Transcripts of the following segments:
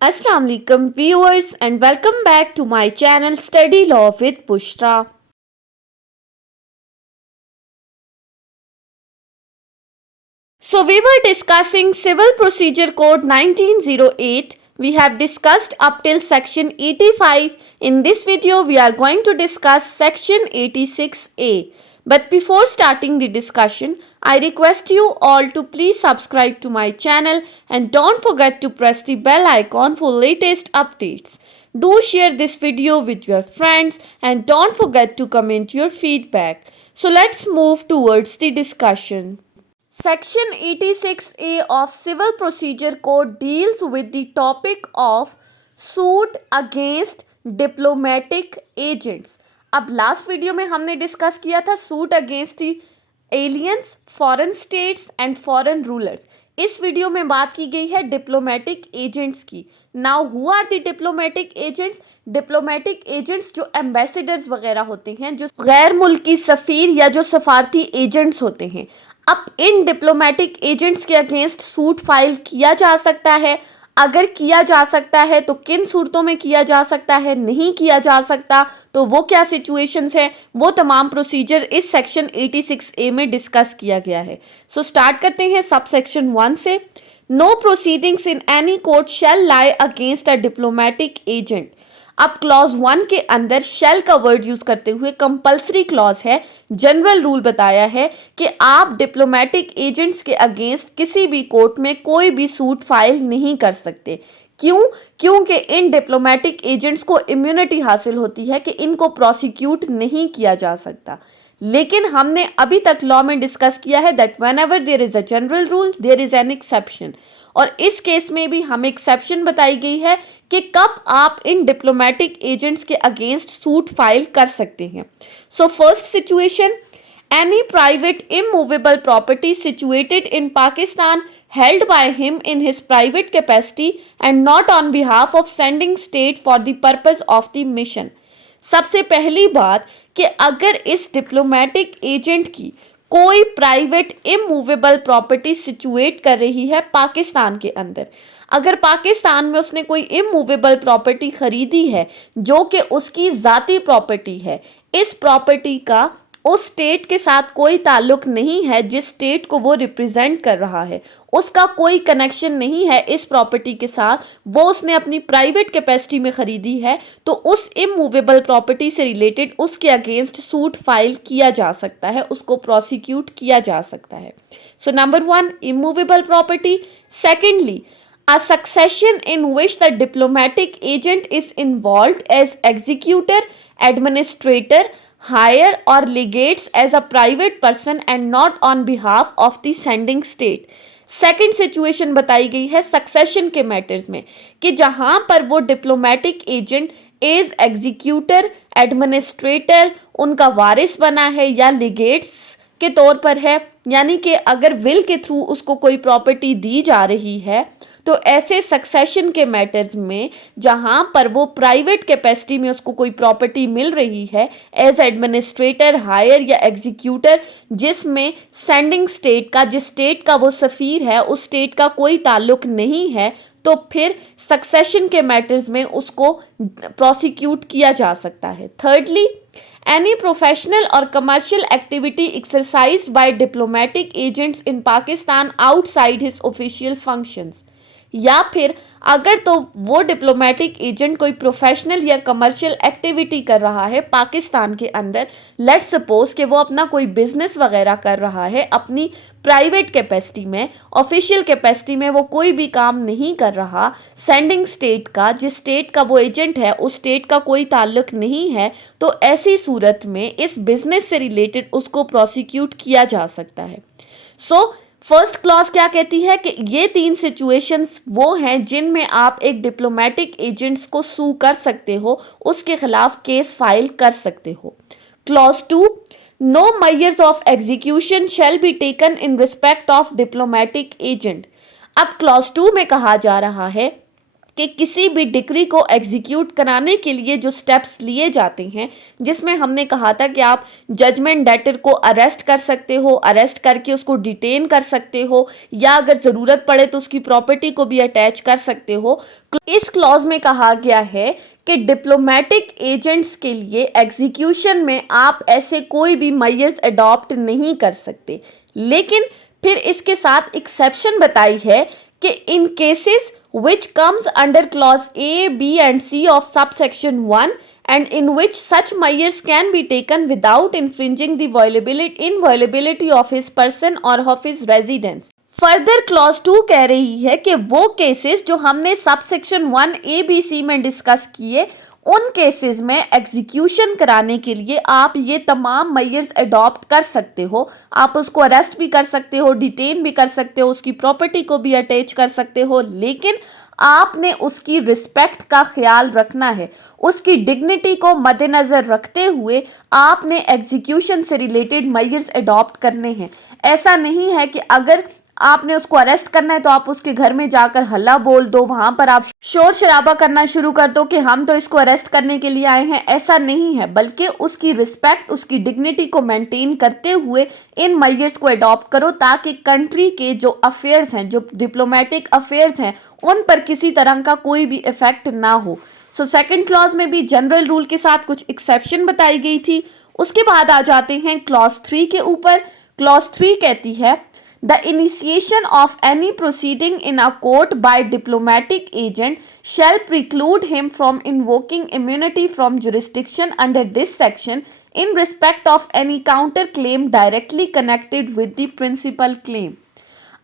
Assalamu alaikum viewers and welcome back to my channel Study Law with Bushra. So we were discussing Civil Procedure Code 1908. We have discussed up till section 85. In this video we are going to discuss section 86A. But before starting the discussion, I request you all to please subscribe to my channel and don't forget to press the bell icon for latest updates. Do share this video with your friends and don't forget to comment your feedback. So let's move towards the discussion. Section 86A of Civil Procedure Code deals with the topic of suit against diplomatic agents. अब last video में हमने discuss किया था suit against the aliens, foreign states and foreign rulers. इस video में बात की गई है डिप्लोमेटिक एजेंट्स की. Now who are the diplomatic agents? Diplomatic agents जो एम्बेसडर्स वगैरह होते हैं, जो गैर मुल्की सफ़ीर या जो सफारती एजेंट्स होते हैं. अब इन डिप्लोमेटिक एजेंट्स के अगेंस्ट सूट फाइल किया जा सकता है. अगर किया जा सकता है तो किन सूरतों में किया जा सकता है, नहीं किया जा सकता तो वो क्या सिचुएशंस हैं, वो तमाम प्रोसीजर इस सेक्शन 86A में डिस्कस किया गया है. सो स्टार्ट करते हैं सब सेक्शन 1 से. No proceedings in any court shall lie against a diplomatic agent. अब क्लॉज 1 के अंदर शेल का वर्ड यूज करते हुए कंपल्सरी क्लॉज है, जनरल रूल बताया है कि आप डिप्लोमेटिक एजेंट्स के अगेंस्ट किसी भी कोर्ट में कोई भी सूट फाइल नहीं कर सकते. क्यों? क्योंकि इन डिप्लोमेटिक एजेंट्स को इम्यूनिटी हासिल होती है कि इनको प्रोसिक्यूट नहीं किया जा सकता. लेकिन हमने अभी तक लॉ में डिस्कस किया है that whenever there is a general rule there is an exception. और इस केस में भी हमें एक्सेप्शन बताई गई है कि कब आप इन डिप्लोमेटिक एजेंट्स के अगेंस्ट सूट फाइल कर सकते हैं. So first situation, any private immovable property situated in Pakistan held by him in his private capacity and not on behalf of sending state for the purpose of the mission. सबसे पहली बात कि अगर इस diplomatic agent की कोई private immovable property situate कर रही है पाकिस्तान के अंदर, अगर पाकिस्तान में उसने कोई इमूवेबल प्रॉपर्टी खरीदी है जो कि उसकी ज़ाती प्रॉपर्टी है, इस प्रॉपर्टी का उस स्टेट के साथ कोई ताल्लुक नहीं है जिस स्टेट को वो रिप्रेजेंट कर रहा है, उसका कोई कनेक्शन नहीं है इस प्रॉपर्टी के साथ, वो उसने अपनी प्राइवेट कैपेसिटी में ख़रीदी है, तो उस इमूवेबल प्रॉपर्टी से रिलेटेड उसके अगेंस्ट सूट फाइल किया जा सकता है, उसको प्रोसिक्यूट किया जा सकता है. So number 1, immovable property. Secondly, a succession in which the diplomatic agent is involved as executor, administrator, hire or legates as a private person and not on behalf of the sending state. Second situation बताई गई है succession के matters में कि जहां पर वो diplomatic agent as executor, administrator, उनका वारिस बना है या लिगेट्स के तौर पर है, यानी कि अगर विल के थ्रू उसको कोई प्रॉपर्टी दी जा रही है, तो ऐसे सक्सेशन के मैटर्स में जहां पर वो प्राइवेट कैपेसिटी में उसको कोई प्रॉपर्टी मिल रही है एज एडमिनिस्ट्रेटर, हायर या एग्जीक्यूटर, जिसमें सेंडिंग स्टेट का, जिस स्टेट का वो सफ़ीर है उस स्टेट का कोई ताल्लुक नहीं है, तो फिर सक्सेशन के मैटर्स में उसको प्रोसिक्यूट किया जा सकता है. Thirdly, any professional or commercial activity exercised by diplomatic agents in Pakistan outside his official functions. या फिर अगर तो वो डिप्लोमेटिक एजेंट कोई प्रोफेशनल या कमर्शियल एक्टिविटी कर रहा है पाकिस्तान के अंदर, लेट्स सपोज कि वो अपना कोई बिजनेस वगैरह कर रहा है अपनी प्राइवेट कैपेसिटी में, ऑफिशियल कैपेसिटी में वो कोई भी काम नहीं कर रहा, सेंडिंग स्टेट का, जिस स्टेट का वो एजेंट है उस स्टेट का कोई ताल्लुक नहीं है, तो ऐसी सूरत में इस बिजनेस से रिलेटेड उसको प्रोसिक्यूट किया जा सकता है. सो फर्स्ट क्लॉज क्या कहती है कि ये 3 सिचुएशंस वो हैं जिनमें आप एक डिप्लोमेटिक एजेंट्स को सू कर सकते हो, उसके खिलाफ केस फाइल कर सकते हो. Clause 2, no measures of execution shall be taken in respect of diplomatic agent. अब क्लॉज 2 में कहा जा रहा है कि किसी भी डिक्री को एग्जीक्यूट कराने के लिए जो स्टेप्स लिए जाते हैं, जिसमें हमने कहा था कि आप जजमेंट डेटर को अरेस्ट कर सकते हो, अरेस्ट करके उसको डिटेन कर सकते हो, या अगर ज़रूरत पड़े तो उसकी प्रॉपर्टी को भी अटैच कर सकते हो। इस क्लॉज में कहा गया है कि डिप्लोमेटिक एजेंट्स के लिए एग्जीक्यूशन में आप ऐसे कोई भी मेजर्स अडॉप्ट नहीं कर सकते, लेकिन फिर इसके साथ एक्सेप्शन बताई है कि इन cases which comes under clause A, B and C of subsection 1 and in which such measures can be taken without infringing the inviolability of his person or of his residence. Further clause 2 कह रही है कि वो cases जो हमने subsection 1 A, B, C में discuss किए, उन केसेस में एग्जीक्यूशन कराने के लिए आप ये तमाम मेजर्स अडॉप्ट कर सकते हो। आप उसको अरेस्ट भी कर सकते हो, डिटेन भी कर सकते हो, उसकी प्रॉपर्टी को भी अटैच कर सकते हो, लेकिन आपने उसकी रिस्पेक्ट का ख्याल रखना है। उसकी डिग्निटी को मद्देनज़र रखते हुए आपने एग्जीक्यूशन से रिलेटेड मेजर्स अडॉप्ट करने हैं। ऐसा नहीं है कि अगर आपने उसको अरेस्ट करना है तो आप उसके घर में जाकर हल्ला बोल दो, वहां पर आप शोर शराबा करना शुरू कर दो कि हम तो इसको अरेस्ट करने के लिए आए हैं। ऐसा नहीं है, बल्कि उसकी रिस्पेक्ट, उसकी डिग्निटी को मेंटेन करते हुए इन मेजर्स को अडॉप्ट करो, ताकि कंट्री के जो अफेयर्स हैं, जो डिप्लोमेटिक अफेयर्स हैं, उन पर किसी तरह का कोई भी इफेक्ट ना हो। सो सेकंड क्लॉज में भी जनरल रूल के साथ कुछ एक्सेप्शन बताई गई थी। उसके बाद आ जाते हैं क्लॉज 3 के ऊपर। क्लॉज 3 कहती है The initiation of any proceeding in a court by diplomatic agent shall preclude him from invoking immunity from jurisdiction under this section in respect of any counter claim directly connected with the principal claim.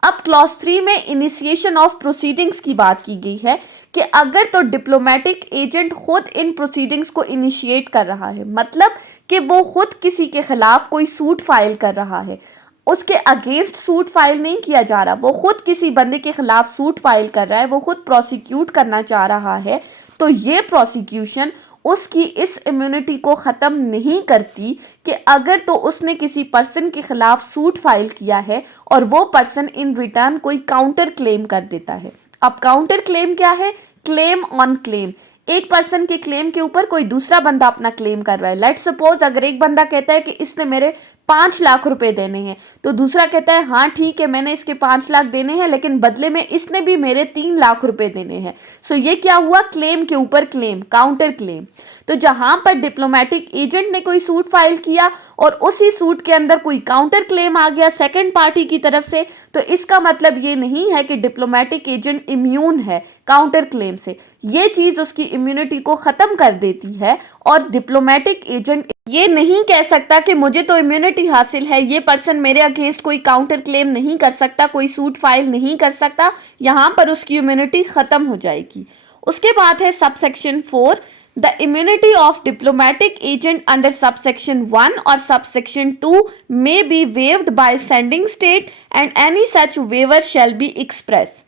अब clause 3 में initiation of proceedings की बात की गई है कि अगर तो डिप्लोमेटिक एजेंट खुद इन प्रोसीडिंग्स को इनिशिएट कर रहा है, मतलब कि वो खुद किसी के खिलाफ कोई सूट फाइल कर रहा है, उसके अगेंस्ट सूट फाइल नहीं किया जा रहा, वो खुद किसी बंदे के खिलाफ सूट फाइल कर रहा है, वो खुद प्रोसिक्यूट करना चाह रहा है, तो ये प्रोसिक्यूशन उसकी इस इम्यूनिटी को ख़त्म नहीं करती कि अगर तो उसने किसी पर्सन के खिलाफ सूट फाइल किया है और वो पर्सन इन रिटर्न कोई काउंटर क्लेम कर देता है। अब काउंटर क्लेम क्या है? Claim on claim. एक पर्सन के क्लेम के ऊपर कोई दूसरा बंदा अपना क्लेम कर रहा है। लेट्स सपोज अगर एक बंदा कहता है कि इसने मेरे 5 लाख रुपए देने हैं, तो दूसरा कहता है हाँ ठीक है मैंने इसके 5 लाख देने हैं, लेकिन बदले में इसने भी मेरे 3 लाख रुपए देने हैं। सो ये क्या हुआ? क्लेम के ऊपर क्लेम, काउंटर क्लेम। तो जहां पर डिप्लोमेटिक एजेंट ने कोई सूट फाइल किया और उसी सूट के अंदर कोई काउंटर क्लेम आ गया सेकंड पार्टी की तरफ से, तो इसका मतलब ये नहीं है कि डिप्लोमेटिक एजेंट इम्यून है काउंटर क्लेम से। ये चीज उसकी इम्यूनिटी को खत्म कर देती है और डिप्लोमेटिक एजेंट ये नहीं कह सकता कि मुझे तो इम्यूनिटी हासिल है, ये पर्सन मेरे अगेंस्ट कोई काउंटर क्लेम नहीं कर सकता, कोई सूट फाइल नहीं कर सकता। यहां पर उसकी इम्यूनिटी खत्म हो जाएगी। उसके बाद है subsection 4, The immunity of diplomatic agent under subsection 1 or subsection 2 may be waived by sending state and any such waiver shall be express.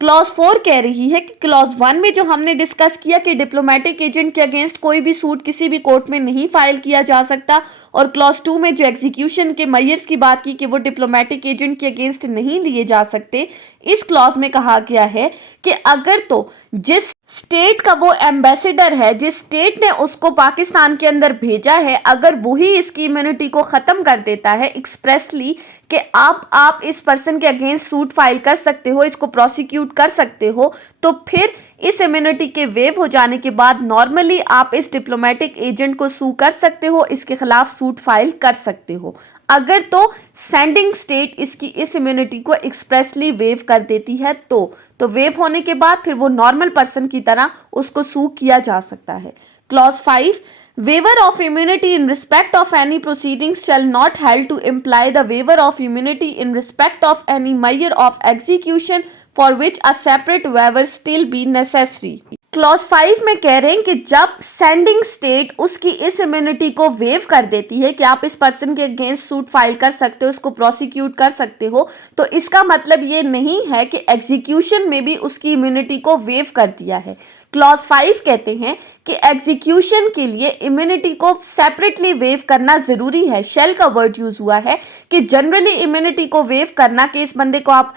Clause 4 कह रही है कि क्लॉज 1 में जो हमने डिस्कस किया कि डिप्लोमेटिक एजेंट के अगेंस्ट कोई भी सूट किसी भी कोर्ट में नहीं फाइल किया जा सकता, और क्लॉज 2 में जो एग्जीक्यूशन के मेजर्स की बात की कि वो डिप्लोमेटिक एजेंट के अगेंस्ट नहीं लिए जा सकते, इस क्लॉज में कहा गया है कि अगर तो जिस स्टेट का वो एम्बेसडर है, जिस स्टेट ने उसको पाकिस्तान के अंदर भेजा है, अगर वही इसकी इम्यूनिटी को ख़त्म कर देता है एक्सप्रेसली कि आप इस पर्सन के अगेंस्ट सूट फाइल कर सकते हो, इसको प्रोसिक्यूट कर सकते हो, तो फिर इस इम्यूनिटी के वेव हो जाने के बाद नॉर्मली आप इस डिप्लोमेटिक एजेंट को सू कर सकते हो, इसके खिलाफ सूट फाइल कर सकते हो। अगर तो सेंडिंग स्टेट इसकी इस इम्यूनिटी को एक्सप्रेसली वेव कर देती है तो वेव होने के बाद फिर वो नॉर्मल पर्सन की तरह उसको सू किया जा सकता है। Clause 5, waiver of immunity in respect of any proceedings shall not held to imply the waiver of immunity in respect of any measure of execution for which a separate waiver still be necessary. Clause 5 में कह रहे हैं कि जब sending state उसकी इस immunity को wave कर देती है कि आप इस पर्सन के अगेंस्ट सूट फाइल कर सकते हो, इसको प्रोसिक्यूट कर सकते हो, तो इसका मतलब ये नहीं है कि एग्जीक्यूशन में भी उसकी इम्यूनिटी को वेव कर दिया है, क्लॉज 5 कहते हैं कि एग्जीक्यूशन के लिए इम्यूनिटी को सेपरेटली वेव करना जरूरी है। शेल का वर्ड यूज हुआ है कि जनरली इम्यूनिटी को वेव करना कि इस बंदे को आप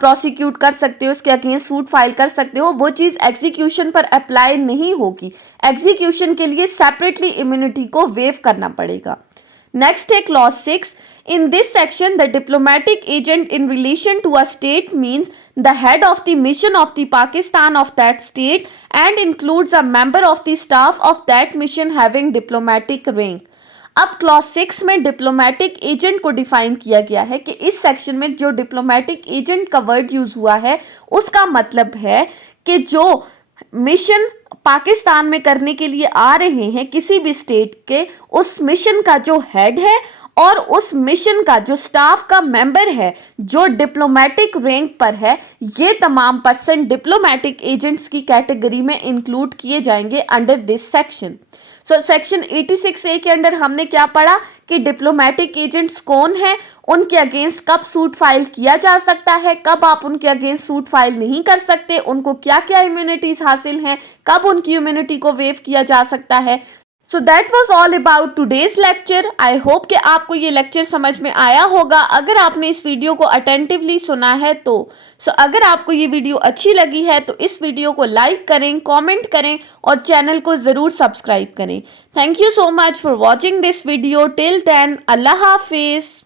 प्रोसिक्यूट कर सकते हो, उसके अगेंस्ट सूट फाइल कर सकते हो, वो चीज एग्जीक्यूशन पर अप्लाई नहीं होगी। एग्जीक्यूशन के लिए सेपरेटली इम्यूनिटी को वेव करना पड़ेगा। नेक्स्ट है clause 6। In this section, the diplomatic agent in relation to a state means the head of the mission of the Pakistan of that state and includes a member of the staff of that mission having diplomatic rank. अब clause 6 में diplomatic agent को define किया गया है कि इस section में जो डिप्लोमेटिक एजेंट का वर्ड यूज हुआ है उसका मतलब है कि जो मिशन पाकिस्तान में करने के लिए आ रहे हैं किसी भी स्टेट के, उस मिशन का जो हेड है और उस मिशन का जो स्टाफ का मेंबर है जो डिप्लोमेटिक रैंक पर है, ये तमाम पर्सन डिप्लोमेटिक एजेंट्स की कैटेगरी में इंक्लूड किए जाएंगे under this section. So section 86A के अंदर हमने क्या पढ़ा कि डिप्लोमेटिक एजेंट्स कौन है, उनके अगेंस्ट कब सूट फाइल किया जा सकता है, कब आप उनके अगेंस्ट सूट फाइल नहीं कर सकते, उनको क्या क्या इम्यूनिटीज हासिल हैं, कब उनकी इम्यूनिटी को वेव किया जा सकता है। So that was all about today's lecture. I hope कि आपको ये लेक्चर समझ में आया होगा अगर आपने इस वीडियो को अटेंटिवली सुना है तो। अगर आपको ये वीडियो अच्छी लगी है तो इस वीडियो को लाइक करें, कमेंट करें और चैनल को ज़रूर सब्सक्राइब करें। Thank you so much for watching this video. Till then, Allah हाफिज़।